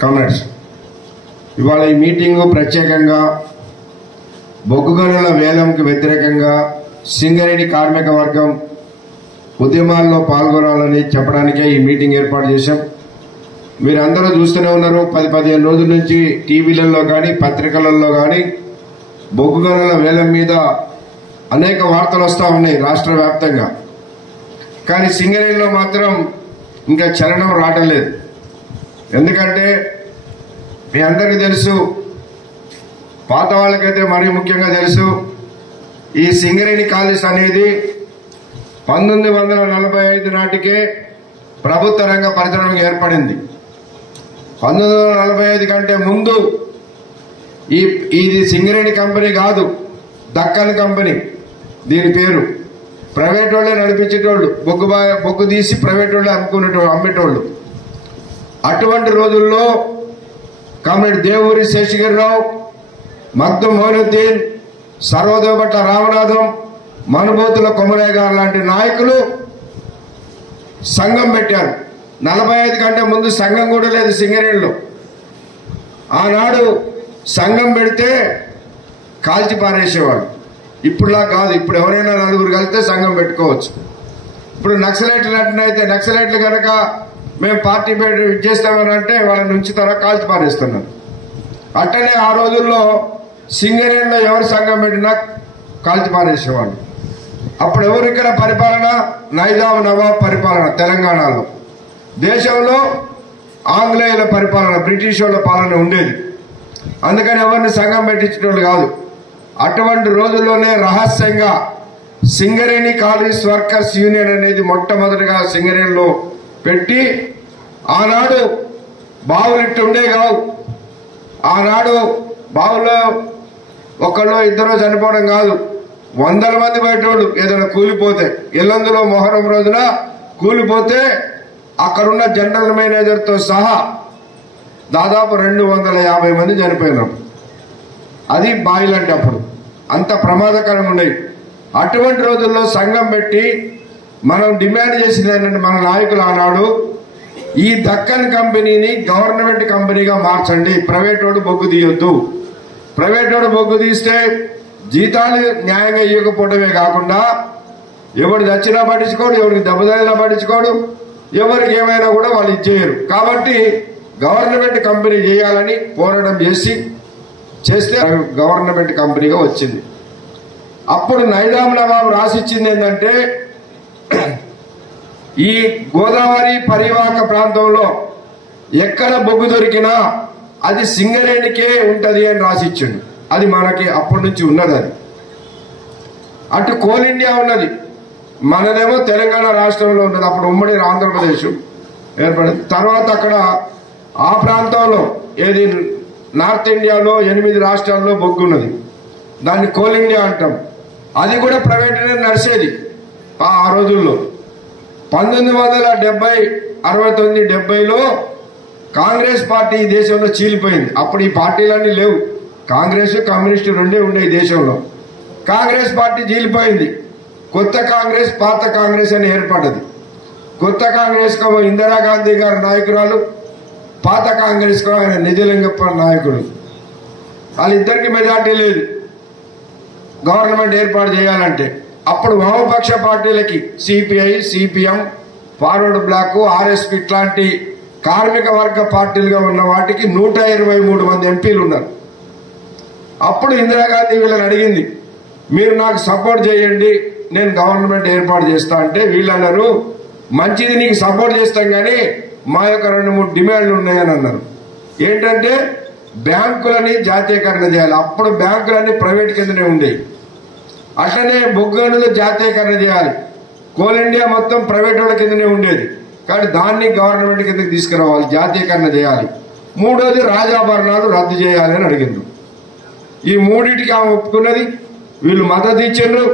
Comrades, ఇవాళ ఈ meeting ప్రత్యేకంగా బొగ్గు గనుల వేలంకి వ్యతిరేకంగా సింగరేణి కార్మిక వర్గం ఉద్యమాల్లో పాల్గొనాలని చెప్పడానికే ఈ మీటింగ్ ఏర్పాటు చేశాం. మీరందరూ చూస్తూనే ఉన్నారు. 10-15 రోజుల నుంచి టీవీలలో కానీ పత్రికలలో కానీ బొగ్గు గనుల వేలం మీద అనేక వార్తలు వస్తూ ఉన్నాయి రాష్ట్ర వ్యాప్తంగా. కానీ సింగరేణిలో మాత్రం ఇంకా చలనం రావట్లేదు. ఎందుకంటే మీ అందరికీ తెలుసు, పాత వాళ్ళకైతే మరీ ముఖ్యంగా తెలుసు, ఈ సింగరేణి కాలేజ్ అనేది 1945 నాటికే ప్రభుత్వ రంగ పరిశ్రమగా ఏర్పడింది. 1945 కంటే ముందు ఇది సింగరేణి కంపెనీ కాదు, దక్కన్ కంపెనీ దీని పేరు. ప్రైవేట్ వాళ్ళే నడిపించేటోళ్ళు, బొగ్గు తీసి ప్రైవేట్ వాళ్ళే అమ్మేటోళ్ళు. అటువంటి రోజుల్లో కామ్రేడ్ దేవూరి శేషగిరిరావు, మగ్దు మోయినుద్దీన్, సర్వదేవపట్ల రామనాథం, మనుబోతుల కొమరయ్య గారు లాంటి నాయకులు సంఘం పెట్టారు. 45 కంటే ముందు సంఘం కూడా లేదు సింగరేణిలో. ఆనాడు సంఘం పెడితే కాల్చి పారేసేవాడు. ఇప్పుడులా కాదు. ఇప్పుడు ఎవరైనా నలుగురు కలిస్తే సంఘం పెట్టుకోవచ్చు. ఇప్పుడు నక్సలైట్లు అట్లయితే నక్సలైట్లు కనుక మేము పార్టీ చేస్తామని అంటే వాళ్ళ నుంచి కాల్చి పారేస్తున్నారు. అట్టనే ఆ రోజుల్లో సింగరేణిలో ఎవరు సంఘం పెట్టినా కాల్చి పారేసేవాళ్ళు. అప్పుడు ఎవరు ఇక్కడ పరిపాలన? నైజాం నవాబ్ పరిపాలన తెలంగాణలో. దేశంలో ఆంగ్లేయుల పరిపాలన, బ్రిటిష్ వాళ్ళ పాలన ఉండేది. అందుకని ఎవరిని సంఘం పెట్టించేటోళ్ళు కాదు. అటువంటి రోజుల్లోనే రహస్యంగా సింగరేణి కాలేజ్ వర్కర్స్ యూనియన్ అనేది మొట్టమొదటిగా సింగరేణిలో పెట్టి, ఆనాడు బావులు ఇట్టు ఉండే కావు. ఆనాడు బావులో ఒకళ్ళు ఇద్దరు చనిపోవడం కాదు, 100 మంది బయటోళ్ళు ఏదైనా కూలిపోతే, ఎల్లందులో మొహరం రోజున కూలిపోతే అక్కడున్న జనరల్ మేనేజర్తో సహా దాదాపు 250 మంది చనిపోయినారు. అది బాయిలంటే అప్పుడు అంత ప్రమాదకరంగా ఉండేవి. అటువంటి రోజుల్లో సంఘం పెట్టి మనం డిమాండ్ చేసింది ఏంటంటే, మన నాయకులు ఆనాడు ఈ దక్కన్ కంపెనీని గవర్నమెంట్ కంపెనీగా మార్చండి, ప్రైవేట్ వాడు బొగ్గు తీయొద్దు. ప్రైవేట్ వాడు బొగ్గు తీస్తే జీతాలు న్యాయంగా ఇవ్వకపోవడమే కాకుండా ఎవడు చచ్చినా పట్టించుకోడు, ఎవరికి దెబ్బతగినా పట్టించుకోడు, ఎవరికి ఏమైనా కూడా వాళ్ళు ఇచ్చేయరు. కాబట్టి గవర్నమెంట్ కంపెనీ చేయాలని పోరాటం చేస్తే గవర్నమెంట్ కంపెనీగా వచ్చింది. అప్పుడు నైజాం నవాబు రాసిచ్చింది ఏంటంటే, ఈ గోదావరి పరివాహక ప్రాంతంలో ఎక్కడ బొగ్గు దొరికినా అది సింగరేణికే ఉంటది అని రాసిచ్చిండు. అది మనకి అప్పటి నుంచి ఉన్నది. అది అటు కోల్ ఇండియా ఉన్నది, మనదేమో తెలంగాణ రాష్ట్రంలో ఉన్నది. అప్పుడు ఉమ్మడి ఆంధ్రప్రదేశ్ ఏర్పడింది. తర్వాత అక్కడ ఆ ప్రాంతంలో ఏది నార్త్ ఇండియాలో 8 రాష్ట్రాల్లో బొగ్గు ఉన్నది. దాన్ని కోల్ ఇండియా అంటాం. అది కూడా ప్రైవేట్గానే నడిచేది ఆ రోజుల్లో. 1970, 69, 70లో కాంగ్రెస్ పార్టీ ఈ దేశంలో చీలిపోయింది. అప్పుడు ఈ పార్టీలన్నీ లేవు, కాంగ్రెస్ కమ్యూనిస్టు రెండే ఉండే ఈ దేశంలో. కాంగ్రెస్ పార్టీ చీలిపోయింది. కొత్త కాంగ్రెస్, పాత కాంగ్రెస్ అని ఏర్పడ్డది. కొత్త కాంగ్రెస్ కు ఇందిరాగాంధీ గారి నాయకురాలు, పాత కాంగ్రెస్ కు ఆయన నిజలింగప్ప నాయకుడు. వాళ్ళిద్దరికి మెజార్టీ లేదు గవర్నమెంట్ ఏర్పాటు చేయాలంటే. అప్పుడు వామపక్ష పార్టీలకి CPI, CPM, Forward Bloc, RSP ఇట్లాంటి కార్మిక వర్గ పార్టీలుగా ఉన్న వాటికి 123 మంది ఎంపీలు ఉన్నారు. అప్పుడు ఇందిరాగాంధీ వీళ్ళని అడిగింది, మీరు నాకు సపోర్ట్ చేయండి, నేను గవర్నమెంట్ ఏర్పాటు చేస్తా అంటే వీళ్ళన్నారు, మంచిది నీకు సపోర్ట్ చేస్తాం కానీ మా యొక్క 2-3 డిమాండ్లు ఉన్నాయని అన్నారు. ఏంటంటే బ్యాంకులని జాతీయకరణ చేయాలి. అప్పుడు బ్యాంకులన్నీ ప్రైవేట్ కిందనే ఉండేవి. అట్లనే బొగ్గు గనులు జాతీయకరణ చేయాలి. కోల్ ఇండియా మొత్తం ప్రైవేట్ వాళ్ళ కిందనే ఉండేది. కానీ దాన్ని గవర్నమెంట్ కిందకి తీసుకురావాలి, జాతీయకరణ చేయాలి. మూడోది రాజాభరణాలు రద్దు చేయాలి అని అడిగిండ్రు. ఈ మూడింటికి ఆమె ఒప్పుకున్నది. వీళ్ళు మద్దతు ఇచ్చిండ్రు.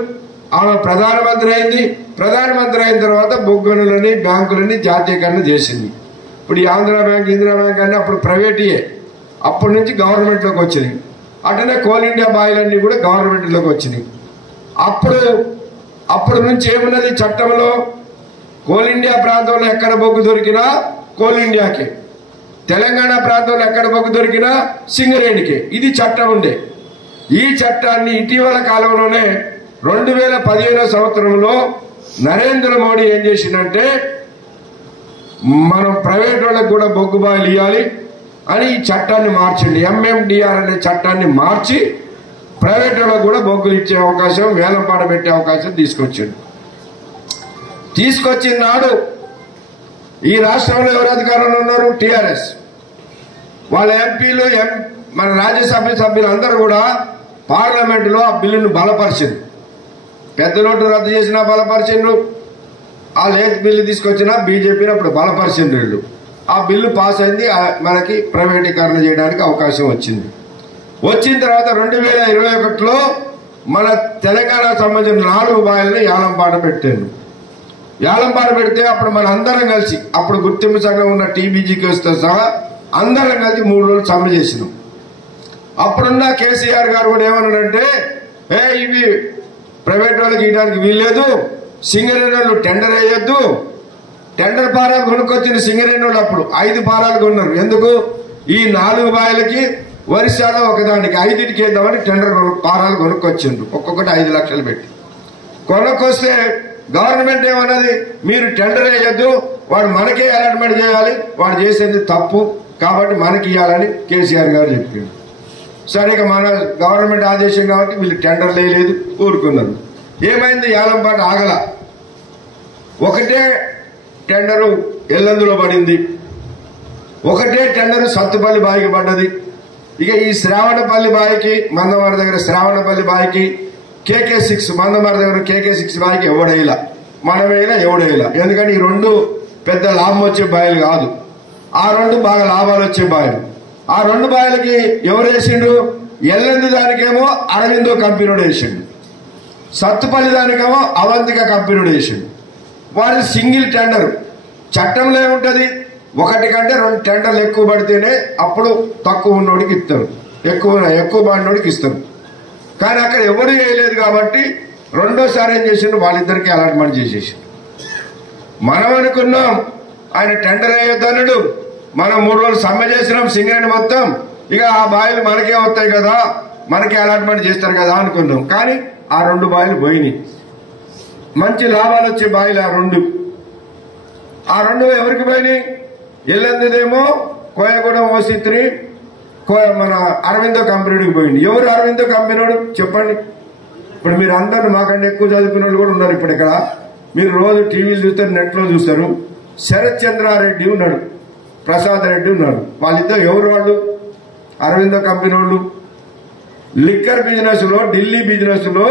ఆమె ప్రధానమంత్రి అయింది. ప్రధానమంత్రి అయిన తర్వాత బొగ్గు గనులని, బ్యాంకులని జాతీయకరణ చేసింది. ఇప్పుడు ఈ ఆంధ్ర బ్యాంక్, ఇందిరా బ్యాంక్ అన్ని అప్పుడు ప్రైవేటీయే, అప్పటి నుంచి గవర్నమెంట్ లోకి వచ్చినాయి. అట్లనే కోల్ ఇండియా బాయిలన్నీ కూడా గవర్నమెంట్ లోకి వచ్చినాయి. అప్పుడు నుంచి ఏమున్నది చట్టంలో, కోల్ ఇండియా ప్రాంతంలో ఎక్కడ బొగ్గు దొరికినా కోల్ ఇండియాకే, తెలంగాణ ప్రాంతంలో ఎక్కడ బొగ్గు దొరికినా సింగరేణికే. ఇది చట్టం ఉండే. ఈ చట్టాన్ని ఇటీవల కాలంలోనే 2015 సంవత్సరంలో నరేంద్ర మోడీ ఏం చేసిందంటే మనం ప్రైవేట్ వాళ్ళకు కూడా బొగ్గు బాయిలు ఇవ్వాలి అని ఈ చట్టాన్ని మార్చండి. ఎంఎండిఆర్ అనే చట్టాన్ని మార్చి ప్రైవేట్ వాళ్ళకు కూడా బొగ్గులు ఇచ్చే అవకాశం, వేలంపాట పెట్టే అవకాశం తీసుకొచ్చింది. తీసుకొచ్చిన నాడు ఈ రాష్ట్రంలో ఎవరు అధికారంలో ఉన్నారు? టీఆర్ఎస్. వాళ్ళ ఎంపీలు, మన రాజ్యసభ సభ్యులు అందరూ కూడా పార్లమెంటులో ఆ బిల్లును బలపరిచింది. పెద్ద నోటు రద్దు చేసినా బలపరిచిండ్రు, ఆ లేత్ బిల్లు తీసుకొచ్చినా బీజేపీని అప్పుడు బలపరిచిండ్రు వీళ్ళు. ఆ బిల్లు పాస్ అయింది, మనకి ప్రైవేటీకరణ చేయడానికి అవకాశం వచ్చింది. వచ్చిన తర్వాత 2021లో మన తెలంగాణకు సంబంధించిన 4 బాయిల్ని యాలంపాట పెట్టారు. యాలంపాట పెడితే అప్పుడు మన అందరం కలిసి, అప్పుడు గుర్తింపు సంఘం ఉన్న టీబీజీకేతో సహా అందరం కలిసి 3 రోజులు సమ్మె చేసినాం. అప్పుడున్న కేసీఆర్ గారు కూడా ఏమన్నాడంటే, ఇవి ప్రైవేట్ వాళ్ళకి ఇవ్వడానికి వీల్లేదు, సింగరేణి వాళ్ళు టెండర్ వేయొద్దు. టెండర్ పారాలు కొనుక్కొచ్చిన సింగరేణి వాళ్ళు అప్పుడు 5 పారాలు కొన్నారు. ఎందుకు? ఈ 4 బాయిలకి వరిసాలో ఒకదానికి 5కి వేద్దామని టెండర్ పారాలు కొనుక్కొచ్చిండ్రు. ఒక్కొక్కటి 5 లక్షలు పెట్టి కొనుక్కొస్తే గవర్నమెంట్ ఏమన్నది, మీరు టెండర్ వేయొద్దు, వాడు మనకే అలాట్మెంట్ చేయాలి, వాడు చేసేది తప్పు కాబట్టి మనకి ఇవ్వాలని కేసీఆర్ గారు చెప్పిండు. సరే, ఇక మన గవర్నమెంట్ ఆదేశం కాబట్టి వీళ్ళు టెండర్ వేయలేదు, ఊరుకున్నారు. ఏమైంది? యాలంపాట ఆగల. ఒకటే టెండరు ఎల్లందులో పడింది, ఒకటే టెండరు సత్తుపల్లి బాయికి పడ్డది. ఇక ఈ శ్రావణపల్లి బాయికి, మందమారి దగ్గర శ్రావణపల్లి బాయికి, KK6 మందమారి దగ్గర KK6 బాయికి ఎవడేలా, మనమేలా ఎవడేలా. ఎందుకంటే ఈ 2 పెద్ద లాభం వచ్చే బాయిలు కాదు, ఆ 2 బాగా లాభాలు వచ్చే బాయిలు. ఆ 2 బాయిలకి ఎవరు వేసిండు? ఎల్లందు దానికేమో అరవిందో కంపెనీడు వేసిండు, సత్తుపల్లి దానికేమో అవంతిక కంపెనీడు వేసిండు. వారి సింగిల్ టెండర్. చట్టంలో ఏముంటది? 1 కంటే 2 టెండర్లు ఎక్కువ పడితేనే అప్పుడు తక్కువ ఉన్నోడికి ఇస్తారు, ఎక్కువ పడినోడికి ఇస్తారు. కానీ అక్కడ ఎవరు వేయలేదు కాబట్టి రెండోసారి ఏం చేసిండు? వాళ్ళిద్దరికి అలాట్మెంట్ చేసేసిండు. మనం అనుకున్నాం ఆయన టెండర్ వేయొద్దన్నాడు, మనం 3 రోజులు సమ్మె చేసినాం సింగరేణి మొత్తం, ఇక ఆ బాయిలు మనకే వస్తాయి కదా, మనకే అలాట్మెంట్ చేస్తారు కదా అనుకున్నాం. కానీ ఆ 2 బాయిలు పోయినాయి. మంచి లాభాలు వచ్చే బాయిలు ఆ 2 ఎవరికి పోయినాయి? ఎల్లందుదేమో కోయగూడెం OC3 మన అరవిందో కంపెనీకి పోయింది. ఎవరు అరవిందో కంపెనీడు చెప్పండి. ఇప్పుడు మీరు అందరూ మాకంటే ఎక్కువ చదువుకున్న వాళ్ళు కూడా ఉన్నారు ఇప్పుడు ఇక్కడ. మీరు రోజు టీవీలు చూస్తారు, నెట్లో చూస్తారు. శరత్ చంద్రారెడ్డి ఉన్నాడు, ప్రసాద్ రెడ్డి ఉన్నాడు. వాళ్ళిద్దరు ఎవరు? వాళ్ళు అరవిందో కంపెనీ వాళ్ళు. లిక్కర్ బిజినెస్ లో, ఢిల్లీ బిజినెస్ లో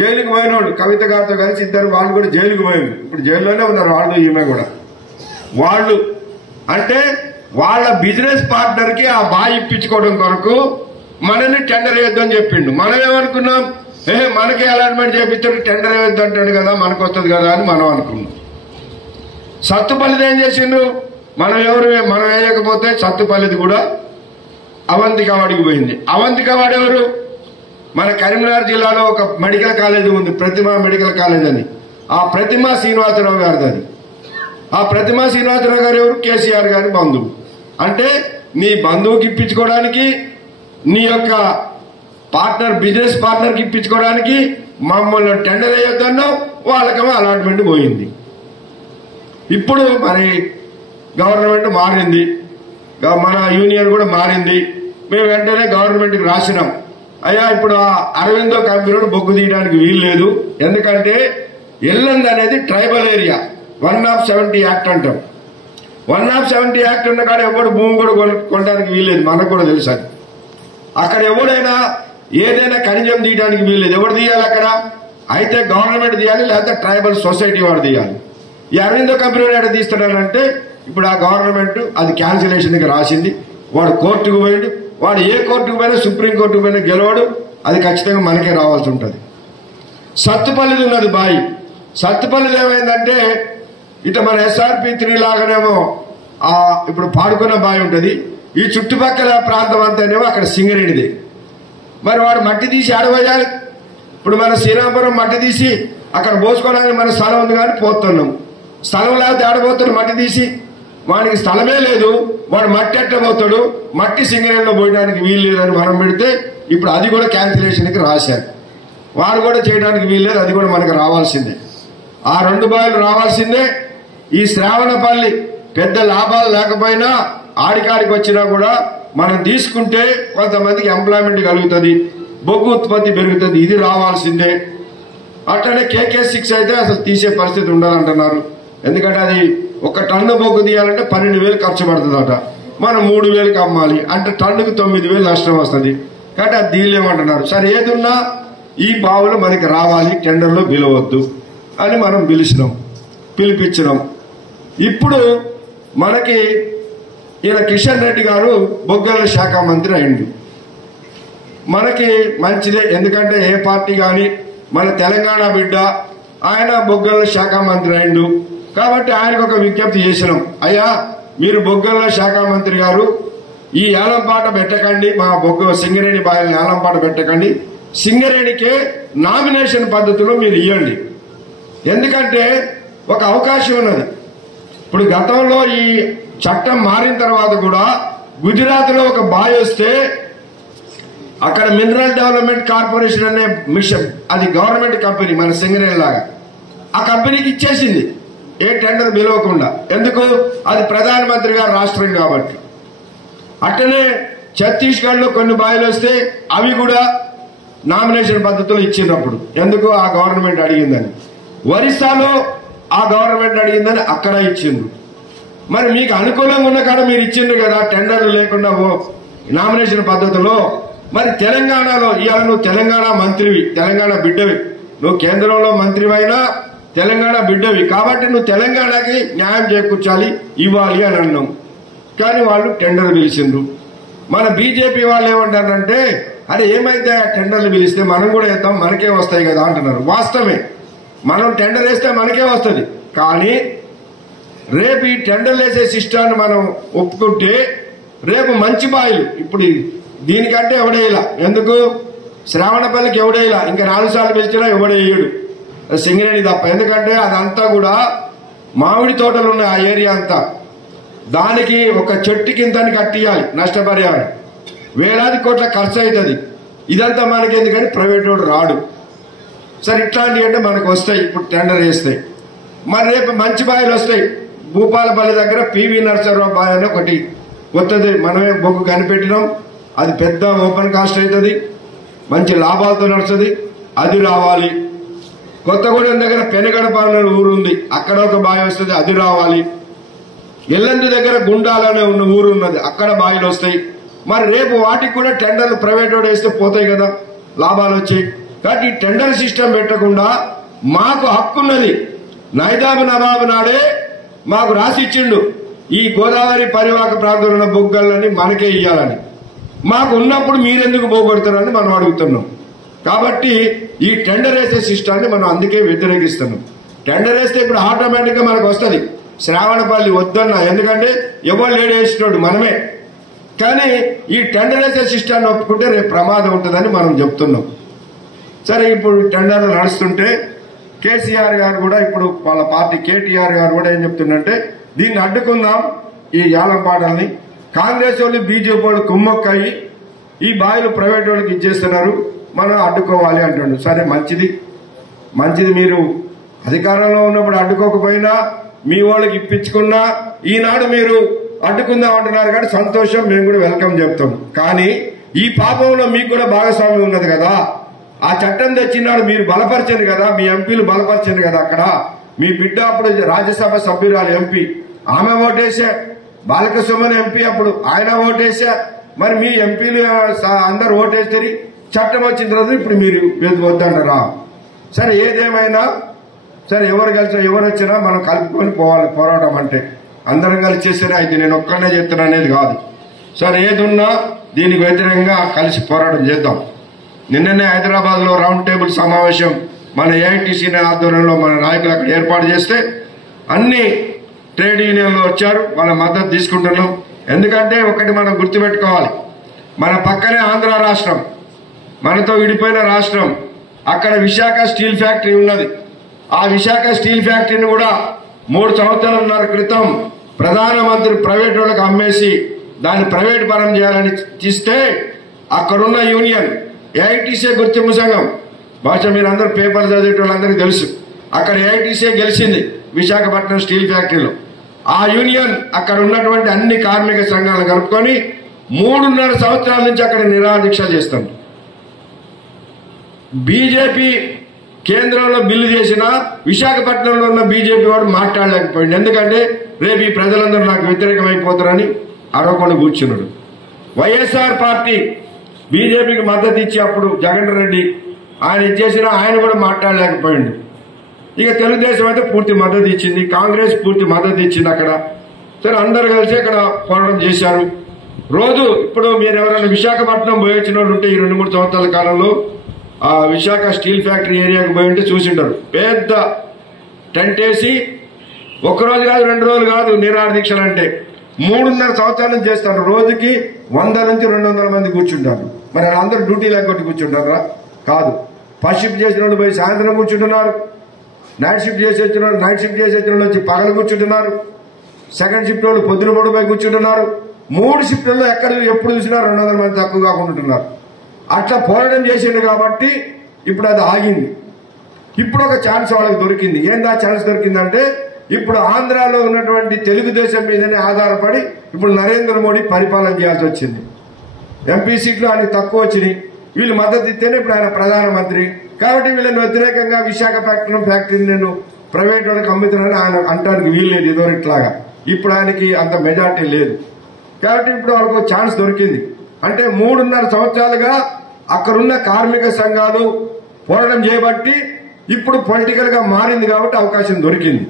జైలుకు పోయినోడు కవిత గారితో కలిసి ఇద్దరు, వాళ్ళు కూడా జైలుకు పోయారు. ఇప్పుడు జైల్లోనే ఉన్నారు వాళ్ళు, ఈమె కూడా. వాళ్ళు అంటే వాళ్ళ బిజినెస్ పార్ట్నర్ కి ఆ బాయి ఇప్పించుకోవడం కొరకు మనని టెండర్ వేద్దని చెప్పిండు. మనం ఏమనుకున్నాం? మనకే అలాట్మెంట్ చేపిస్తాడు, టెండర్ వేద్దు అంటాడు కదా, మనకు వస్తుంది కదా అని మనం అనుకున్నాం. సత్తుపల్లిది ఏం చేసిండు? మనం వేయకపోతే సత్తుపల్లిది కూడా అవంతిక వాడికి పోయింది. అవంతిక వాడెవరు? మన కరీంనగర్ జిల్లాలో ఒక మెడికల్ కాలేజ్ ఉంది, ప్రతిమ మెడికల్ కాలేజ్ అని. ఆ ప్రతిమ శ్రీనివాసరావు గారిది అది. ఆ ప్రతిమ శ్రీనివాసరావు గారు ఎవరు? కేసీఆర్ గారి బంధువు. అంటే నీ బంధువుకి ఇప్పించుకోవడానికి, నీ యొక్క బిజినెస్ పార్ట్నర్కి ఇప్పించుకోవడానికి మమ్మల్ని టెండర్ వేయొద్దన్నావు, వాళ్ళకేమో అలాట్మెంట్ పోయింది. ఇప్పుడు మరి గవర్నమెంట్ మారింది, మన యూనియన్ కూడా మారింది. మేము వెంటనే గవర్నమెంట్కి రాసినాం, అయ్యా ఇప్పుడు ఆ అరవిందో కంపెనీడు బొగ్గు తీయడానికి వీల్లేదు, ఎందుకంటే ఎల్లంది అనేది ట్రైబల్ ఏరియా, 170 యాక్ట్ అంటాం. 170 యాక్ట్ ఉన్న కాడ ఎవడు భూమి కూడా కొనడానికి వీల్లేదు, మనకు కూడా తెలుసు. అది అక్కడ ఎవడైనా ఏదైనా ఖనిజం తీయడానికి వీల్లేదు. ఎవడు తీయాలి అక్కడ? అయితే గవర్నమెంట్ తీయాలి, లేకపోతే ట్రైబల్ సొసైటీ వాడు తీయాలి. ఈ అరవిందో కంపెనీ ఎక్కడ తీస్తున్నాడంటే ఇప్పుడు ఆ గవర్నమెంట్ అది క్యాన్సిలేషన్ రాసింది. వాడు కోర్టుకు పోయాడు, వాడు ఏ కోర్టుకు పోయినా, సుప్రీంకోర్టుకు పోయినా గెలవడు, అది ఖచ్చితంగా మనకే రావాల్సి ఉంటుంది. సత్తుపల్లిది ఉన్నది బాయి. సత్తుపల్లిది ఏమైందంటే ఇట మన SRP3 లాగానేమో ఇప్పుడు పాడుకున్న బావి ఉంటుంది, ఈ చుట్టుపక్కల ప్రాంతం అంతానేమో అక్కడ సింగరేణిది. మరి వాడు మట్టి తీసి ఆడబోయాలి. ఇప్పుడు మన శ్రీరాంపురం మట్టి తీసి అక్కడ పోసుకోవడానికి మన స్థలం ఉంది కానీ పోతున్నాం, స్థలం లేకపోతే ఆడబోతున్నాం మట్టి తీసి. వాడికి స్థలమే లేదు, వాడు మట్టి ఎట్టబోతాడు, మట్టి సింగరేణిలో పోయడానికి వీలు లేదని మనం పెడితే ఇప్పుడు అది కూడా క్యాన్సిలేషన్కి రాశారు. వారు కూడా చేయడానికి వీలు లేదు, అది కూడా మనకు రావాల్సిందే. ఆ 2 బావిలు రావాల్సిందే. ఈ శ్రావణపల్లి పెద్ద లాభాలు లేకపోయినా ఆడికాడికి వచ్చినా కూడా మనం తీసుకుంటే కొంతమందికి ఎంప్లాయ్మెంట్ కలుగుతుంది, బొగ్గు ఉత్పత్తి పెరుగుతుంది, ఇది రావాల్సిందే. అట్లనే KK6 అయితే అసలు తీసే పరిస్థితి ఉండాలంటున్నారు. ఎందుకంటే అది 1 టన్ను బొగ్గు తీయాలంటే 12,000 ఖర్చు పడుతుందట. మనం 3,000కి అమ్మాలి అంటే టన్నుకు 9,000 నష్టం వస్తుంది. కాబట్టి అది తీయలేమంటున్నారు. సరే ఏదున్నా ఈ బావులు మనకి రావాలి, టెండర్లో పిలవద్దు అని మనం పిలిపించినాం. ఇప్పుడు మనకి ఈయన కిషన్ రెడ్డి గారు బొగ్గల శాఖ మంత్రి అయిండు. మనకి మంచిదే, ఎందుకంటే ఏ పార్టీ కానీ మన తెలంగాణ బిడ్డ ఆయన బొగ్గల శాఖ మంత్రి అయిండు. కాబట్టి ఆయనకు ఒక విజ్ఞప్తి చేసినాం, అయ్యా మీరు బొగ్గల శాఖ మంత్రి గారు ఈ ఏలంపాట పెట్టకండి, మా సింగరేణి బాయల్ని ఏలంపాట పెట్టకండి, సింగరేణికే నామినేషన్ పద్ధతిలో మీరు ఇవ్వండి. ఎందుకంటే ఒక అవకాశం ఉన్నది. ఇప్పుడు గతంలో ఈ చట్టం మారిన తర్వాత కూడా గుజరాత్ లో ఒక బాయ్ వస్తే అక్కడ మినరల్ డెవలప్మెంట్ కార్పొరేషన్ అనే మిషన్, అది గవర్నమెంట్ కంపెనీ మన సింగరేణి లాగా, ఆ కంపెనీకి ఇచ్చేసింది ఏ టెండర్ పిలవకుండా. ఎందుకు? అది ప్రధానమంత్రి గారి రాష్ట్రం కాబట్టి. అట్లనే ఛత్తీస్గఢ్ లో కొన్ని బాయిలు వస్తే అవి కూడా నామినేషన్ పద్ధతిలో ఇచ్చినప్పుడు, ఎందుకు? ఆ గవర్నమెంట్ అడిగిందని. ఒరిస్సాలో ఆ గవర్నమెంట్ అడిగిందని అక్కడ ఇచ్చిండ్రు. మరి మీకు అనుకూలంగా ఉన్న కాడ మీరు ఇచ్చిండ్రు కదా టెండర్లు లేకుండా నామినేషన్ పద్ధతిలో. మరి తెలంగాణలో ఇవాళ నువ్వు తెలంగాణ మంత్రివి, తెలంగాణ బిడ్డవి, నువ్వు కేంద్రంలో మంత్రివైనా తెలంగాణ బిడ్డవి కాబట్టి నువ్వు తెలంగాణకి న్యాయం చేకూర్చాలి, ఇవ్వాలి అని అన్నాం. కానీ వాళ్ళు టెండర్ పిలిచిండ్రు. మన బీజేపీ వాళ్ళు ఏమంటారంటే, అరే ఏమైతే టెండర్లు పిలిస్తే మనం కూడా వేద్దాం, మనకే వస్తాయి కదా అంటున్నారు. వాస్తవమే, మనం టెండర్ వేస్తే మనకే వస్తుంది. కానీ రేపు ఈ టెండర్లు వేసే సిస్టాన్ని మనం ఒప్పుకుంటే రేపు మంచి బాయిలు, ఇప్పుడు దీనికంటే ఎవడేలా, ఎందుకు? శ్రావణపల్లికి ఎవడేలా, ఇంకా 4 సార్లు పిలిచినా ఎవడేయడు, సింగరేణి తప్ప. ఎందుకంటే అదంతా కూడా మామిడి తోటలు ఉన్నాయి ఆ ఏరియా అంతా. దానికి ఒక చెట్టు కిందని కట్టియాలి నష్టపరిహారం, వేలాది కోట్ల ఖర్చు అవుతుంది. ఇదంతా మనకి ఎందుకని ప్రైవేట్ వాడు రాడు. సరే ఇట్లాంటివి అంటే మనకు వస్తాయి, ఇప్పుడు టెండర్ వేస్తాయి. మరి రేపు మంచి బాయిలు వస్తాయి. భూపాలపల్లి దగ్గర పివి నరసరావు బాయ్ అని ఒకటి వస్తుంది, మనమే బొగ్గు కనిపెట్టినాం. అది పెద్ద ఓపెన్ కాస్ట్ అవుతుంది, మంచి లాభాలతో నడుస్తుంది, అది రావాలి. కొత్తగూడెం దగ్గర పెనగడప అనే ఊరు ఉంది, అక్కడ ఒక బావి వస్తుంది, అది రావాలి. ఎల్లందు దగ్గర గుండాలనే ఉన్న ఊరు ఉన్నది, అక్కడ బావిలు వస్తాయి. మరి రేపు వాటికి కూడా టెండర్లు ప్రైవేట్ వాడు వేస్తే పోతాయి కదా, లాభాలు వచ్చాయి. కాబట్టి ఈ టెండర్ సిస్టమ్ పెట్టకుండా మాకు హక్కున్నది. నైదాబు నవాబు నాడే మాకు రాసి ఇచ్చిండు, ఈ గోదావరి పరివాహక ప్రాంతంలో ఉన్న బొగ్గలని మనకే ఇయ్యాలని. మాకు ఉన్నప్పుడు మీరెందుకు పోగొడతారని మనం అడుగుతున్నాం. కాబట్టి ఈ టెండర్ వేసే సిస్టాన్ని మనం అందుకే వ్యతిరేకిస్తున్నాం. టెండర్ వేస్తే ఇప్పుడు ఆటోమేటిక్ గా మనకు వస్తుంది. శ్రావణపల్లి వద్దన్నా, ఎందుకంటే ఎవరు లేడు వేసినోడు మనమే. కానీ ఈ టెండర్ వేసే సిస్టాన్ని ఒప్పుకుంటే రేపు ప్రమాదం ఉంటుందని మనం చెప్తున్నాం. సరే ఇప్పుడు టెండర్లు నడుస్తుంటే కేసీఆర్ గారు కూడా, ఇప్పుడు వాళ్ళ పార్టీ కేటీఆర్ గారు కూడా ఏం చెప్తుందంటే, దీన్ని అడ్డుకుందాం ఈ యాలంపాటల్ని, కాంగ్రెస్ వాళ్ళు బీజేపీ వాళ్ళు కుమ్మక్కయి ఈ బాయిలు ప్రైవేట్ వాళ్ళకి ఇచ్చేస్తున్నారు, మనం అడ్డుకోవాలి అంటుండ్రు. సరే మంచిది, మీరు అధికారంలో ఉన్నప్పుడు అడ్డుకోకపోయినా మీ వాళ్ళకి ఇప్పించుకున్నా ఈనాడు మీరు అడ్డుకుందాం అంటున్నారు కాబట్టి సంతోషం, మేము కూడా వెల్కమ్ చెప్తాం. కానీ ఈ పాపంలో మీకు కూడా భాగస్వామ్యం ఉన్నది కదా. ఆ చట్టం తెచ్చినాడు మీరు బలపరిచారు కదా, మీ ఎంపీలు బలపరిచారు కదా. అక్కడ మీ బిడ్డ అప్పుడు రాజ్యసభ సభ్యురాలు ఎంపీ, ఆమె ఓటేసా. బాలక సుమన్ ఎంపీ అప్పుడు ఆయన ఓటేసా. మరి మీ ఎంపీలు అందరు ఓటేస్తే చట్టం వచ్చిన తర్వాత ఇప్పుడు మీరు వద్దంటారా? సరే ఏదేమైనా సరే, ఎవరు వచ్చినా మనం కలుపుకొని పోవాలి. పోరాటం అంటే అందరం కలిసి చేస్తేనే అయితే, నేను ఒక్కనే చెప్తున్నా అనేది కాదు. సరే ఏదున్నా దీనికి వ్యతిరేకంగా కలిసి పోరాటం చేద్దాం. నిన్ననే హైదరాబాద్ లో రౌండ్ టేబుల్ సమావేశం మన ఏఐటీసీ ఆధ్వర్యంలో మన నాయకులు అక్కడ ఏర్పాటు చేస్తే అన్ని ట్రేడ్ యూనియన్లు వచ్చారు, వాళ్ళ మద్దతు తీసుకుంటున్నాం. ఎందుకంటే ఒకటి మనం గుర్తుపెట్టుకోవాలి, మన పక్కనే ఆంధ్ర రాష్ట్రం, మనతో విడిపోయిన రాష్ట్రం. అక్కడ విశాఖ స్టీల్ ఫ్యాక్టరీ ఉన్నది. ఆ విశాఖ స్టీల్ ఫ్యాక్టరీని కూడా 3 సంవత్సరాల క్రితం ప్రధానమంత్రి ప్రైవేట్ వాళ్ళకి అమ్మేసి దాన్ని ప్రైవేట్ పరం చేయాలని తీస్తే అక్కడున్న యూనియన్ ఏఐటీసీ గుర్తింపు సంఘం, బహుశా మీరందరూ పేపర్ చదివే వాళ్ళందరికీ తెలుసు, అక్కడ ఏఐటీసీ గెలిచింది విశాఖపట్నం స్టీల్ ఫ్యాక్టరీలో. ఆ యూనియన్ అక్కడ ఉన్నటువంటి అన్ని కార్మిక సంఘాలను కలుపుకొని 3.5 సంవత్సరాల నుంచి అక్కడ నిరాదీక్ష చేస్తుంది. బీజేపీ కేంద్రంలో బిల్లు చేసినా విశాఖపట్నంలో ఉన్న బీజేపీ వాడు మాట్లాడలేకపోయింది. ఎందుకంటే రేపు ఈ ప్రజలందరూ నాకు వ్యతిరేకమైపోతారని అరవకుండా కూర్చున్నాడు. వైఎస్ఆర్ పార్టీ బీజేపీకి మద్దతు ఇచ్చి అప్పుడు జగన్ రెడ్డి ఆయన ఇచ్చేసినా ఆయన కూడా మాట్లాడలేకపోయింది. ఇక తెలుగుదేశం అయితే పూర్తి మద్దతు ఇచ్చింది, కాంగ్రెస్ పూర్తి మద్దతు ఇచ్చింది. అక్కడ సరే అందరు కలిసి అక్కడ పోరాటం చేశారు. రోజు ఇప్పుడు మీరు ఎవరైనా విశాఖపట్నం పోయి వచ్చిన వాళ్ళు ఉంటే ఈ 2-3 సంవత్సరాల కాలంలో ఆ విశాఖ స్టీల్ ఫ్యాక్టరీ ఏరియాకి పోయి ఉంటే చూసింటారు. పెద్ద టెంట్ వేసి ఒక్కరోజు కాదు 2 రోజులు కాదు నిరాదీక్షలు అంటే 3.5 సంవత్సరాల నుంచి చేస్తారు. రోజుకి 100 నుంచి 200 మంది కూర్చుంటారు. మరి వాళ్ళందరూ డ్యూటీ లేకొట్టి కూర్చుంటారా? కాదు. ఫస్ట్ షిఫ్ట్ చేసిన వాళ్ళు పోయి సాయంత్రం కూర్చుంటున్నారు, నైట్ షిఫ్ట్ చేసి వచ్చిన వాళ్ళు నైట్ షిఫ్ట్ చేసి వచ్చిన వాళ్ళు వచ్చి పగలు కూర్చుంటున్నారు, సెకండ్ షిఫ్ట్ వాళ్ళు పొద్దున పొడిపోయి కూర్చుంటున్నారు. 3 షిఫ్ట్లలో ఎక్కడ ఎప్పుడు చూసినా 200 మంది తక్కువ కాకుండా అట్లా పోరాటం చేసింది కాబట్టి ఇప్పుడు అది ఆగింది. ఇప్పుడు ఒక ఛాన్స్ వాళ్ళకి దొరికింది. ఏందా ఛాన్స్ దొరికిందంటే ఇప్పుడు ఆంధ్రాలో ఉన్నటువంటి తెలుగుదేశం మీదనే ఆధారపడి ఇప్పుడు నరేంద్ర మోడీ పరిపాలన చేయాల్సి వచ్చింది. ఎంపీ సీట్లు ఆయనకి తక్కువ వచ్చినాయి, వీళ్ళు మద్దతు ఇస్తేనే ఇప్పుడు ఆయన ప్రధానమంత్రి. కాబట్టి వీళ్ళని వ్యతిరేకంగా విశాఖపట్నం ఫ్యాక్టరీని నేను ప్రైవేట్ వాళ్ళకి అమ్ముతున్నానని ఆయన అంటానికి వీల్లేదు ఇదివరట్లాగా. ఇప్పుడు ఆయనకి అంత మెజార్టీ లేదు కాబట్టి ఇప్పుడు వాళ్ళకు ఛాన్స్ దొరికింది. అంటే 3.5 సంవత్సరాలుగా అక్కడున్న కార్మిక సంఘాలు పోరాటం చేయబట్టి ఇప్పుడు పొలిటికల్ గా మారింది కాబట్టి అవకాశం దొరికింది,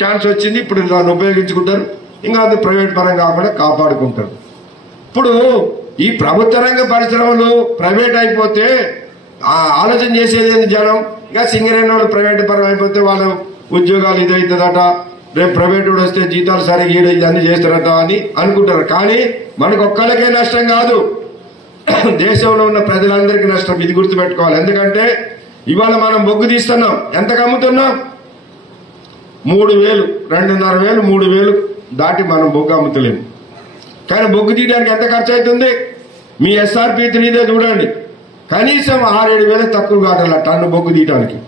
ఛాన్స్ వచ్చింది. ఇప్పుడు దాన్ని ఉపయోగించుకుంటారు, ఇంకా అది ప్రైవేట్ పరంగా కాకుండా కాపాడుకుంటారు. ఇప్పుడు ఈ ప్రభుత్వ రంగ పరిశ్రమలు ప్రైవేట్ అయిపోతే ఆలోచన చేసేది జనం, ఇంకా సింగరేణి వాళ్ళు ప్రైవేట్ పరం అయిపోతే వాళ్ళ ఉద్యోగాలు ఇదవుతుందట, రేపు ప్రైవేట్ వాడు వస్తే జీతాలు సరిగ్గా ఇదన్నీ చేస్తారట అని అనుకుంటారు. కానీ మనకు ఒక్కళ్ళకే నష్టం కాదు, దేశంలో ఉన్న ప్రజలందరికీ నష్టం. ఇది గుర్తుపెట్టుకోవాలి. ఎందుకంటే ఇవాళ మనం బొగ్గు తీస్తున్నాం, ఎంతకు అమ్ముతున్నాం? 3,000, 2,500, 3,000 దాటి మనం బొగ్గు అమ్ముతలేము. కానీ బొగ్గు తీయడానికి ఎంత ఖర్చు అవుతుంది? మీ ఎస్ఆర్పీ 3 చూడండి, కనీసం 6-7 వేలు తక్కువ కాదల్లా టన్ను బొగ్గు తీయడానికి.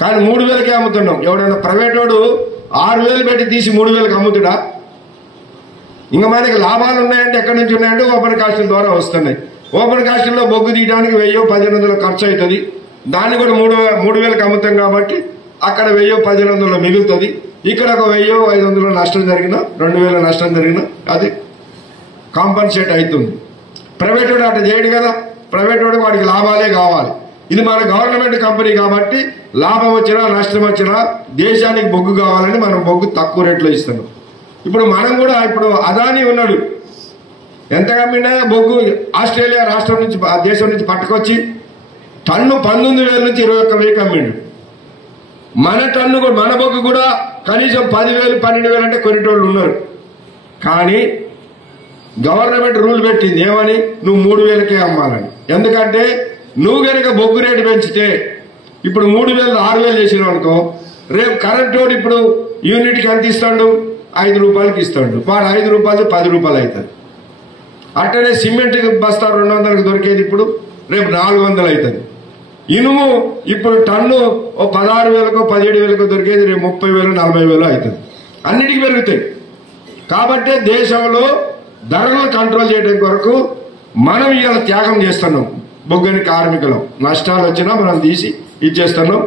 కానీ 3,000కే అమ్ముతున్నాం. ఎవడైనా ప్రైవేట్ వాడు 6,000 పెట్టి తీసి 3,000కి అమ్ముతుడా? ఇంకా మనకి లాభాలు ఉన్నాయంటే ఎక్కడి నుంచి ఉన్నాయంటే ఓపెన్ కాస్టుల ద్వారా వస్తున్నాయి. ఓపెన్ కాస్టుల్లో బొగ్గు తీయడానికి 1,000-1,500 ఖర్చు అవుతుంది. దాన్ని కూడా 3,000కి అమ్ముతాం కాబట్టి అక్కడ 1,000-1,500 మిగులుతుంది. ఇక్కడ ఒక 1,000-500 నష్టం జరిగినా 2,000 నష్టం జరిగినా అది కాంపన్సేట్ అవుతుంది. ప్రైవేట్ వాడు అట్లా చేయడు కదా, ప్రైవేట్ వాడు వాడికి లాభాలే కావాలి. ఇది మన గవర్నమెంట్ కంపెనీ కాబట్టి లాభం వచ్చినా నష్టం వచ్చినా దేశానికి బొగ్గు కావాలని మనం బొగ్గు తక్కువ రేట్లో ఇస్తున్నాం. ఇప్పుడు మనం కూడా ఇప్పుడు అదానీ ఉన్నాడు, ఎంత కమ్మినా బొగ్గు ఆస్ట్రేలియా రాష్ట్రం నుంచి దేశం నుంచి పట్టుకొచ్చి టన్ను 19,000 నుంచి 21,000 అమ్మిండు. మన టన్ను కూడా మన బొగ్గు కూడా కనీసం 10,000, 12,000 అంటే కొనేటోళ్ళు ఉన్నారు. కానీ గవర్నమెంట్ రూల్ పెట్టింది ఏమని, నువ్వు 3,000కే అమ్మాలని. ఎందుకంటే నువ్వు కనుక బొగ్గు రేటు పెంచితే ఇప్పుడు 3,000 6,000 చేసినావు అనుకో, రేపు కరెంట్ రోడ్ ఇప్పుడు యూనిట్కి ఎంత ఇస్తాడు? 5 రూపాయలకి ఇస్తాడు. వాడు 5 రూపాయలు 10 రూపాయలు అవుతుంది. అట్టనే సిమెంట్ బస్తా 200కి దొరికేది ఇప్పుడు రేపు 400 అవుతుంది. ఇనుము ఇప్పుడు టన్ను 16,000కో 17,000కో దొరికేది రేపు 30,000 40,000 అవుతుంది. అన్నిటికీ పెరుగుతాయి. కాబట్టి దేశంలో ధరలను కంట్రోల్ చేయడం కొరకు మనం ఇవాళ త్యాగం చేస్తున్నాం. బొగ్గని కార్మికులం నష్టాలు వచ్చినా మనం తీసి ఇచ్చేస్తున్నాం.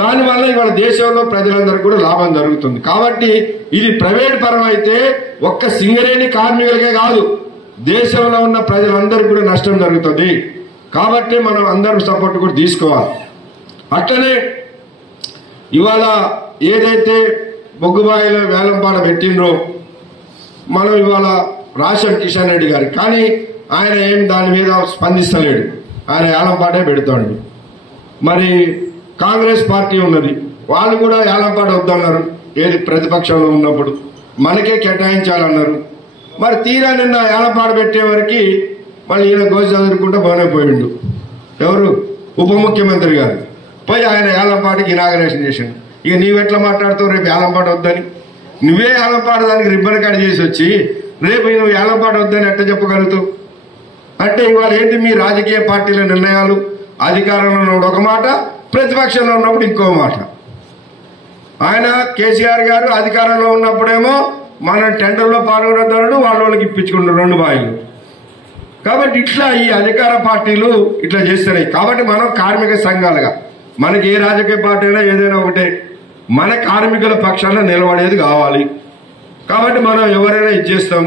దానివల్ల ఇవాళ దేశంలో ప్రజలందరికీ కూడా లాభం జరుగుతుంది. కాబట్టి ఇది ప్రైవేట్ పరం అయితే ఒక్క సింగరేణి కార్మికులకే కాదు, దేశంలో ఉన్న ప్రజలందరికీ కూడా నష్టం జరుగుతుంది. కాబట్టి మనం అందరం సపోర్ట్ కూడా తీసుకోవాలి. అట్లనే ఇవాళ ఏదైతే బొగ్గుబాయిలో వేలంపాట పెట్టిండ్రో మనం ఇవాళ రాశాం కిషన్ రెడ్డి గారు, కానీ ఆయన ఏం దాని మీద స్పందిస్తలేడు, ఆయన వేలంపాటే పెడతాడు. మరి కాంగ్రెస్ పార్టీ ఉన్నది, వాళ్ళు కూడా వేలంపాట వద్దన్నారు. ఏది ప్రతిపక్షంలో ఉన్నప్పుడు మనకే కేటాయించాలన్నారు. మరి తీరా నిన్న వేలంపాట పెట్టే వరకు మళ్ళీ ఈయన గోజు చదువుకుంటూ పోయిపోయిండు. ఎవరు? ఉప ముఖ్యమంత్రి గారు పోయి ఆయన వేలంపాటికి ఇనాగరేషన్ చేసిండు. ఇక నీవెట్లా మాట్లాడుతావు రేపు వేలంపాట వద్దని? నువ్వే ఏలంపాట దానికి రిబ్బన్ కట్ చేసి వచ్చి రేపు నువ్వు ఏలంపాట వద్దని ఎట్లా చెప్పగలుగుతావు? అంటే ఇవాళ ఏంటి మీ రాజకీయ పార్టీల నిర్ణయాలు? అధికారంలో ఉన్నప్పుడు ఒక మాట, ప్రతిపక్షంలో ఉన్నప్పుడు ఇంకో మాట. ఆయన కేసీఆర్ గారు అధికారంలో ఉన్నప్పుడేమో మన టెండర్లో పాల్గొనొద్దన్నాడు, వాళ్ళకి ఇప్పించుకున్నారు 2 బాయిలు. కాబట్టి ఇట్లా ఈ అధికార పార్టీలు ఇట్లా చేస్తున్నాయి. కాబట్టి మనం కార్మిక సంఘాలుగా మనకి ఏ రాజకీయ పార్టీ అయినా ఏదైనా ఒకటే, మన కార్మికుల పక్షాన నిలబడేది కావాలి. కాబట్టి మనం ఎవరైనా ఇచ్చేస్తాం.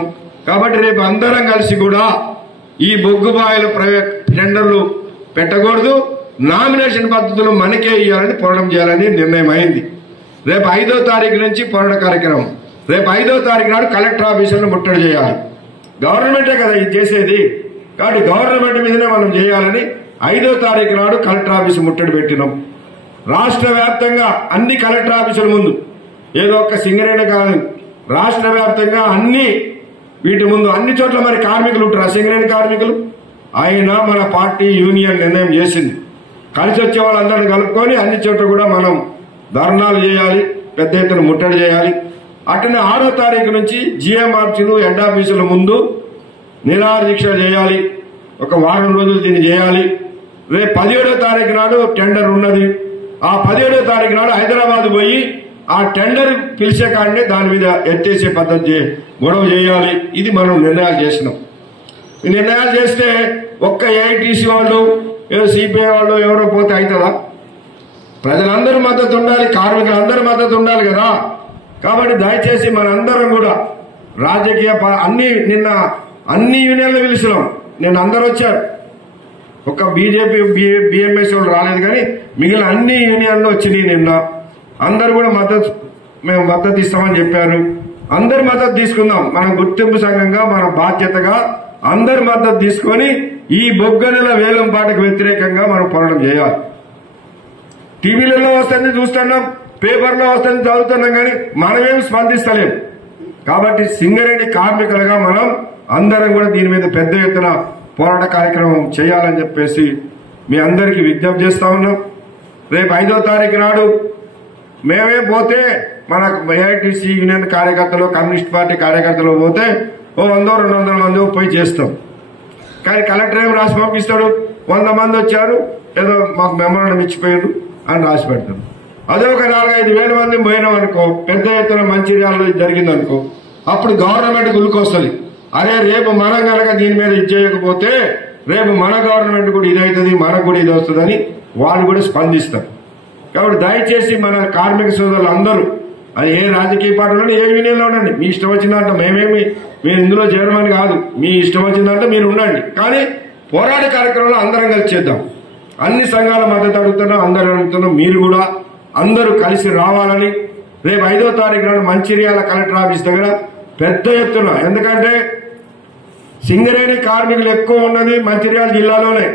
కాబట్టి రేపు అందరం కలిసి కూడా ఈ బొగ్గు బాయిల ప్రైవేట్ టెండర్లు పెట్టకూడదు, నామినేషన్ పద్ధతులు మనకే ఇవ్వాలని పోరాటం చేయాలని నిర్ణయం అయింది. రేపు 5వ తారీఖు నుంచి పోరాట కార్యక్రమం. రేపు 5వ తారీఖు నాడు కలెక్టర్ ఆఫీసులను ముట్టడి చేయాలి. గవర్నమెంటే కదా ఇది చేసేది, కాబట్టి గవర్నమెంట్ మీదనే మనం చేయాలని 5వ తారీఖు నాడు కలెక్టర్ ఆఫీసు ముట్టడి పెట్టినాం. రాష్ట్ర వ్యాప్తంగా అన్ని కలెక్టర్ ఆఫీసుల ముందు, ఏదో ఒక్క సింగరేణి కాదు, రాష్ట్ర వ్యాప్తంగా వీటి ముందు అన్ని చోట్ల మరి కార్మికులు ఉంటారు, సింగరేణి కార్మికులు. అయినా మన పార్టీ యూనియన్ నిర్ణయం చేసింది, కలిసి వచ్చే వాళ్ళందరినీ కలుపుకొని అన్ని చోట్ల కూడా మనం ధర్నాలు చేయాలి, పెద్ద ఎత్తున ముట్టడి చేయాలి. అట్లనే 6వ తారీఖు నుంచి జీఎం ఆఫీసులు, హెడ్ ఆఫీసుల ముందు నిరాహార దీక్ష చేయాలి. ఒక వారం రోజులు దీన్ని చేయాలి. రేపు 17వ తారీఖు నాడు టెండర్ ఉన్నది. ఆ 17వ తారీఖు నాడు హైదరాబాద్ పోయి ఆ టెండర్ పిలిచే కాడనే దాని మీద ఎత్తేసే పద్ధతి గొడవ చేయాలి. ఇది మనం నిర్ణయాలు చేసినాం. ఈ నిర్ణయాలు చేస్తే ఒక్క ఏఐటీసీ వాళ్ళు, ఏదో సిపిఐ వాళ్ళు ఎవరో పోతే అవుతుందా? ప్రజలందరూ మద్దతు ఉండాలి, కార్మికులందరూ మద్దతు ఉండాలి కదా. కాబట్టి దయచేసి మనందరం కూడా రాజకీయ నిన్న అన్ని యూనియన్లు పిలిచినాం. నిన్న అందరూ వచ్చారు. ఒక్క బీజేపీ బిఎంఎస్ వాళ్ళు రాలేదు, కానీ మిగిలిన అన్ని యూనియన్లు వచ్చినాయి నిన్న. అందరూ కూడా మేము మద్దతు ఇస్తామని చెప్పారు. అందరి మద్దతు తీసుకుందాం. మనం గుర్తింపు సంఘంగా మన బాధ్యతగా అందరి మద్దతు తీసుకొని ఈ బొగ్గనుల వేలంపాటకు వ్యతిరేకంగా మనం పోరాటం చేయాలి. టీవీలలో వస్తుంది చూస్తున్నాం, పేపర్లో వస్తుంది చదువుతున్నాం, కానీ మనమేం స్పందిస్తలేం. కాబట్టి సింగరేణి కార్మికులుగా మనం అందరం కూడా దీని మీద పెద్ద ఎత్తున పోరాట కార్యక్రమం చేయాలని చెప్పేసి మీ అందరికీ విజ్ఞప్తి చేస్తా ఉన్నాం. రేపు 5వ తారీఖు నాడు మేమే పోతే మన ఏఐటీసీ యూనియన్ కార్యకర్తలు, కమ్యూనిస్ట్ పార్టీ కార్యకర్తలు పోతే 100-200 మంది పోయి చేస్తాం. కానీ కలెక్టర్ ఏం రాసి పంపిస్తాడు, 100 మంది వచ్చారు, ఏదో మాకు మెమోరాండం ఇచ్చిపోయారు అని రాసి పెడతాడు. అదే ఒక 4-5 వేల మంది పోయినాం అనుకో, పెద్ద ఎత్తున మంచిర్యాలలో జరిగిందనుకో, అప్పుడు గవర్నమెంట్ గుల్కొస్తుంది. అరే రేపు మనం కనుక దీని మీద ఇది చేయకపోతే రేపు మన గవర్నమెంట్ కూడా ఇదవుతుంది, మనకు కూడా ఇది వస్తుందని వాళ్ళు కూడా స్పందిస్తారు. కాబట్టి దయచేసి మన కార్మిక సోదరులు అందరూ, అది ఏ రాజకీయ పార్టీలో ఏ యూనియన్లో ఉండండి, మీ ఇష్టం వచ్చిందంటే మీరు ఇందులో చేరమని కాదు, మీ ఇష్టం వచ్చిందంటే మీరు ఉండండి. కానీ పోరాట కార్యక్రమంలో అందరం కలిసి చేద్దాం. అన్ని సంఘాల మద్దతు అడుగుతున్నాం, అందరూ అడుగుతున్నాం. మీరు కూడా అందరూ కలిసి రావాలని రేపు 5వ తారీఖు నాడు మంచిర్యాల కలెక్టర్ ఆఫీస్ దగ్గర పెద్ద ఎత్తున, ఎందుకంటే సింగరేణి కార్మికులు ఎక్కువ ఉన్నది మంచిర్యాల జిల్లాలోనే.